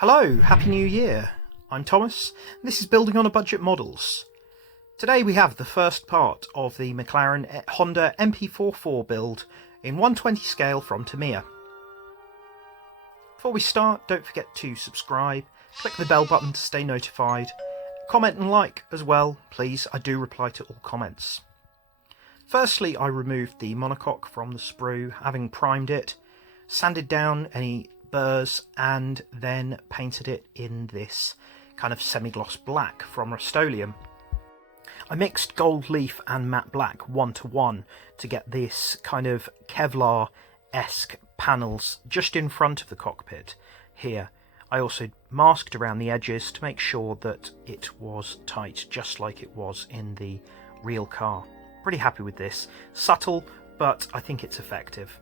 Hello, Happy New Year! I'm Thomas, and this is Building on a Budget Models. Today we have the first part of the McLaren Honda Mp4 build in 120 scale from Tamiya. Before we start, don't forget to subscribe, click the bell button to stay notified, comment and like as well, please. I do reply to all comments. Firstly, I removed the monocoque from the sprue, having primed it, sanded down any burrs, and then painted it in this kind of semi-gloss black from Rust-Oleum. I mixed gold leaf and matte black 1:1 to get this kind of Kevlar-esque panels just in front of the cockpit here. I also masked around the edges to make sure that it was tight, just like it was in the real car. Pretty happy with this. Subtle, but I think it's effective.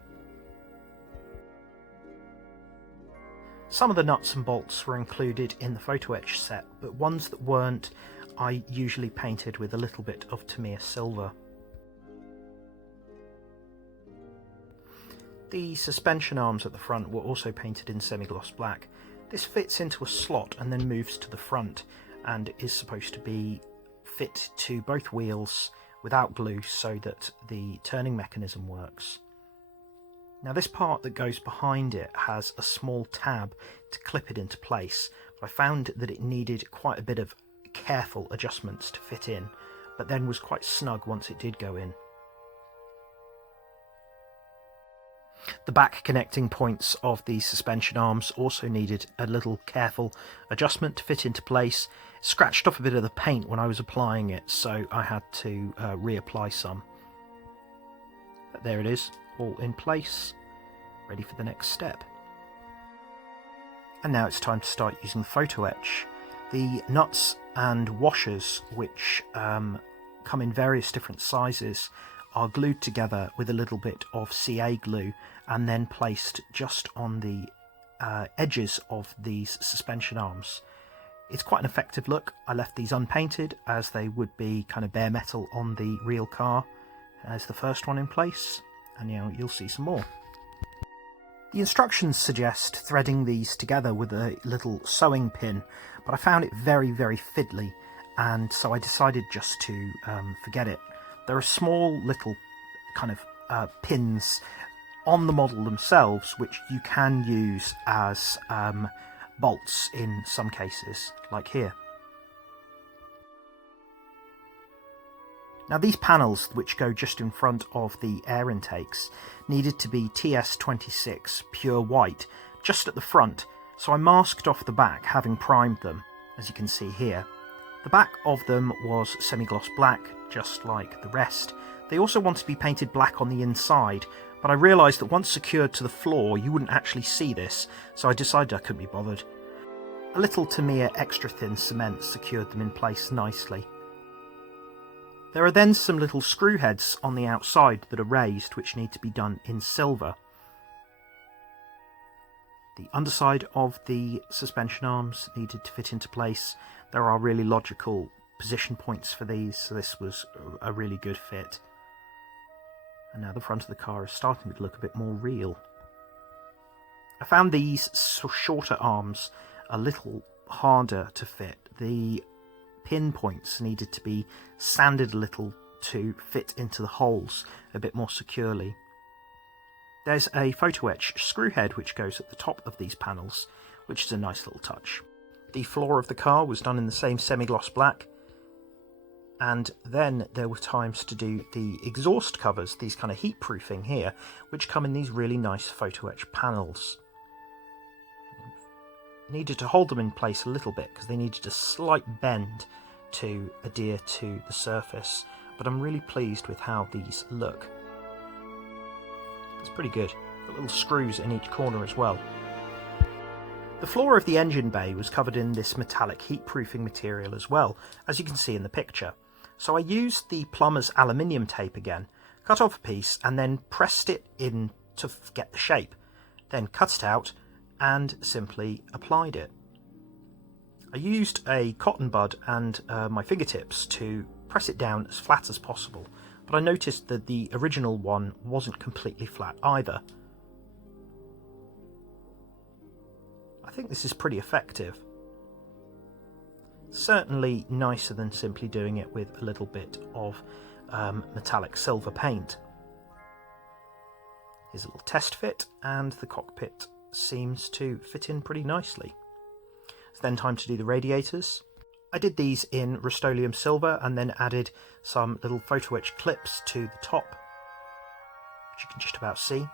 Some of the nuts and bolts were included in the photo etch set, but ones that weren't, I usually painted with a little bit of Tamiya silver. The suspension arms at the front were also painted in semi-gloss black. This fits into a slot and then moves to the front and is supposed to be fit to both wheels without glue so that the turning mechanism works. Now this part that goes behind it has a small tab to clip it into place, but I found that it needed quite a bit of careful adjustments to fit in, but then was quite snug once it did go in. The back connecting points of the suspension arms also needed a little careful adjustment to fit into place. It scratched off a bit of the paint when I was applying it, so I had to reapply some. But there it is, all in place, ready for the next step. And now it's time to start using photo etch. The nuts and washers, which come in various different sizes, are glued together with a little bit of CA glue and then placed just on the edges of these suspension arms. It's quite an effective look. I left these unpainted as they would be kind of bare metal on the real car as the first one in place. And you'll see some more. The instructions suggest threading these together with a little sewing pin, but I found it very, very fiddly, and so I decided just to forget it. There are small little kind of pins on the model themselves, which you can use as bolts in some cases, like here. Now these panels, which go just in front of the air intakes, needed to be TS26 pure white just at the front, so I masked off the back, having primed them, as you can see here. The back of them was semi-gloss black, just like the rest. They also wanted to be painted black on the inside, but I realised that once secured to the floor you wouldn't actually see this, so I decided I couldn't be bothered. A little Tamiya extra thin cement secured them in place nicely. There are then some little screw heads on the outside that are raised, which need to be done in silver. The underside of the suspension arms needed to fit into place. There are really logical position points for these, so this was a really good fit. And now the front of the car is starting to look a bit more real. I found these shorter arms a little harder to fit. The pin points needed to be sanded a little to fit into the holes a bit more securely. There's a photo etch screw head which goes at the top of these panels, which is a nice little touch. The floor of the car was done in the same semi-gloss black, and then there were times to do the exhaust covers, these kind of heat proofing here, which come in these really nice photo etch panels. Needed to hold them in place a little bit because they needed a slight bend to adhere to the surface, but I'm really pleased with how these look. It's pretty good. Got little screws in each corner as well. The floor of the engine bay was covered in this metallic heat-proofing material as well, as you can see in the picture. So I used the plumber's aluminium tape again, cut off a piece and then pressed it in to get the shape, then cut it out and simply applied it. I used a cotton bud and my fingertips to press it down as flat as possible, but I noticed that the original one wasn't completely flat either. think this is pretty effective. Certainly nicer than simply doing it with a little bit of metallic silver paint. Here's a little test fit, and the cockpit seems to fit in pretty nicely. It's then time to do the radiators. I did these in Rust-Oleum silver and then added some little photo etch clips to the top, which you can just about see,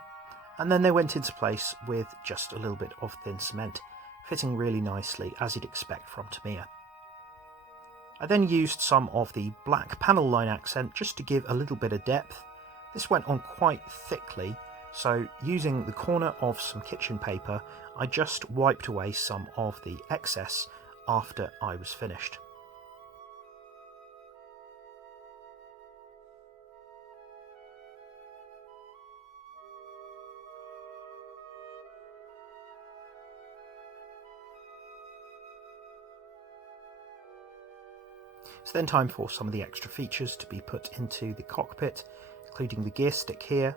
and then they went into place with just a little bit of thin cement, fitting really nicely as you'd expect from Tamiya. I then used some of the black panel line accent just to give a little bit of depth. This went on quite thickly, so using the corner of some kitchen paper, I just wiped away some of the excess after I was finished. It's then time for some of the extra features to be put into the cockpit, including the gear stick here.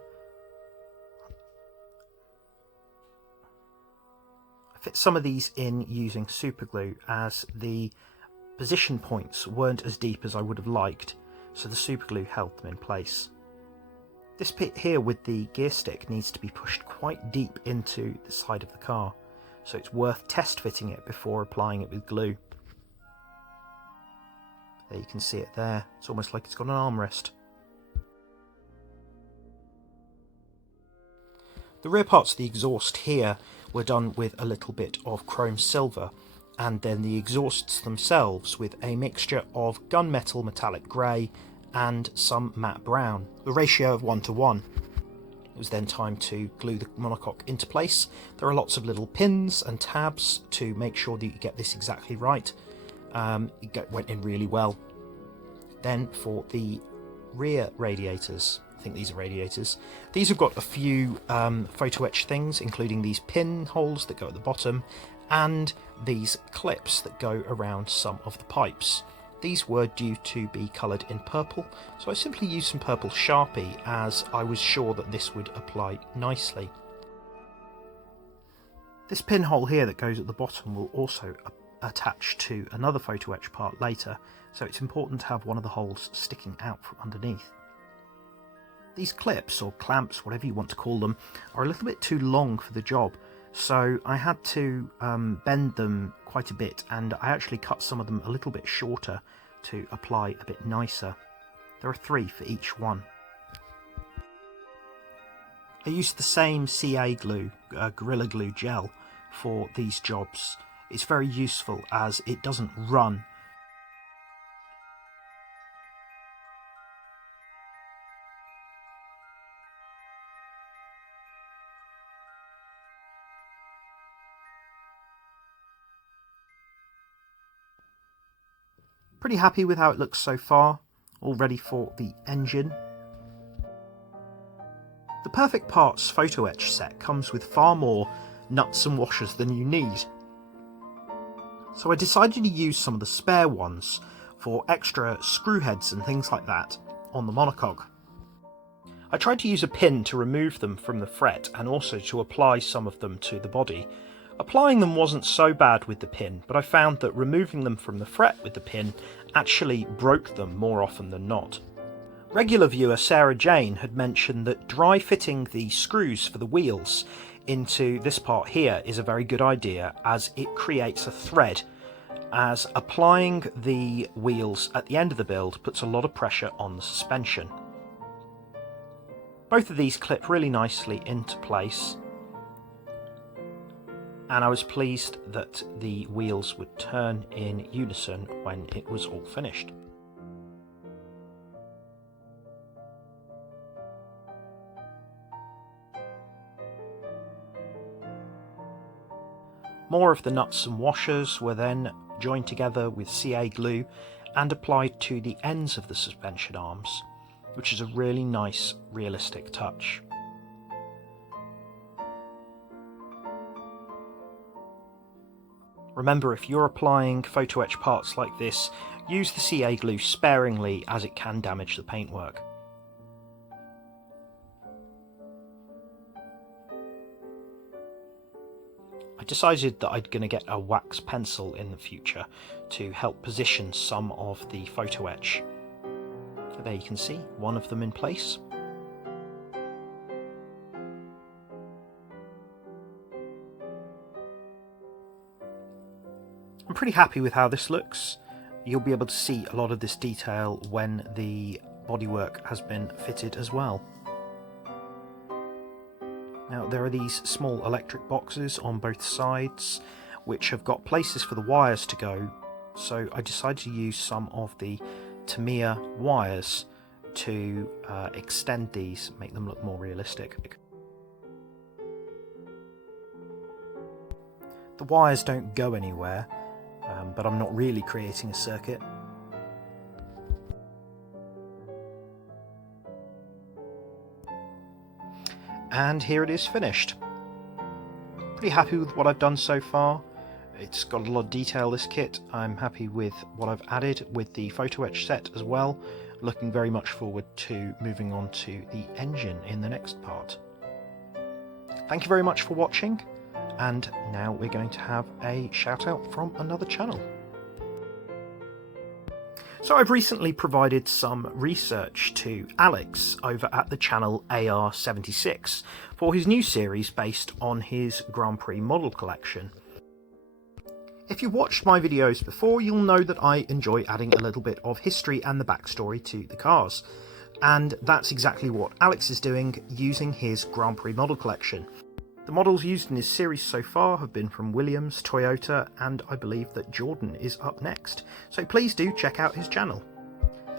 I fit some of these in using super glue as the position points weren't as deep as I would have liked, so the super glue held them in place. This bit here with the gear stick needs to be pushed quite deep into the side of the car, so it's worth test fitting it before applying it with glue. There you can see it there, it's almost like it's got an armrest. The rear parts of the exhaust here were done with a little bit of chrome silver, and then the exhausts themselves with a mixture of gunmetal metallic grey and some matte brown, a ratio of 1:1. It was then time to glue the monocoque into place. There are lots of little pins and tabs to make sure that you get this exactly right. It went in really well. Then for the rear radiators, I think these are radiators, these have got a few photo etch things, including these pin holes that go at the bottom and these clips that go around some of the pipes. These were due to be coloured in purple, so I simply used some purple Sharpie as I was sure that this would apply nicely. This pinhole here that goes at the bottom will also attach to another photo etch part later, so it's important to have one of the holes sticking out from underneath. These clips, or clamps, whatever you want to call them, are a little bit too long for the job, so I had to bend them quite a bit, and I actually cut some of them a little bit shorter to apply a bit nicer. There are 3 for each one. I used the same CA glue, Gorilla Glue gel, for these jobs. It's very useful as it doesn't run. Pretty happy with how it looks so far, all ready for the engine. The Perfect Parts photo etch set comes with far more nuts and washers than you need, so I decided to use some of the spare ones for extra screw heads and things like that on the monocoque. I tried to use a pin to remove them from the fret and also to apply some of them to the body. Applying them wasn't so bad with the pin, but I found that removing them from the fret with the pin actually broke them more often than not. Regular viewer Sarah Jane had mentioned that dry fitting the screws for the wheels into this part here is a very good idea, as it creates a thread, as applying the wheels at the end of the build puts a lot of pressure on the suspension. Both of these clip really nicely into place, and I was pleased that the wheels would turn in unison when it was all finished. More of the nuts and washers were then joined together with CA glue and applied to the ends of the suspension arms, which is a really nice, realistic touch. Remember, if you're applying photo etch parts like this, use the CA glue sparingly as it can damage the paintwork. I decided that I'm going to get a wax pencil in the future to help position some of the photo etch. So there you can see one of them in place. I'm pretty happy with how this looks. You'll be able to see a lot of this detail when the bodywork has been fitted as well. Now there are these small electric boxes on both sides which have got places for the wires to go, so I decided to use some of the Tamiya wires to extend these, make them look more realistic. The wires don't go anywhere, but I'm not really creating a circuit. And here it is finished. Pretty happy with what I've done so far. It's got a lot of detail, this kit. I'm happy with what I've added with the photo etch set as well. Looking very much forward to moving on to the engine in the next part. Thank you very much for watching, and now we're going to have a shout out from another channel. So I've recently provided some research to Alex over at the channel AR76 for his new series based on his Grand Prix model collection. If you watched my videos before, you'll know that I enjoy adding a little bit of history and the backstory to the cars. And that's exactly what Alex is doing using his Grand Prix model collection. The models used in his series so far have been from Williams, Toyota, and I believe that Jordan is up next, so please do check out his channel.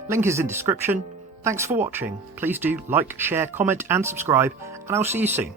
Link is in description. Thanks for watching. Please do like, share, comment and subscribe, and I'll see you soon.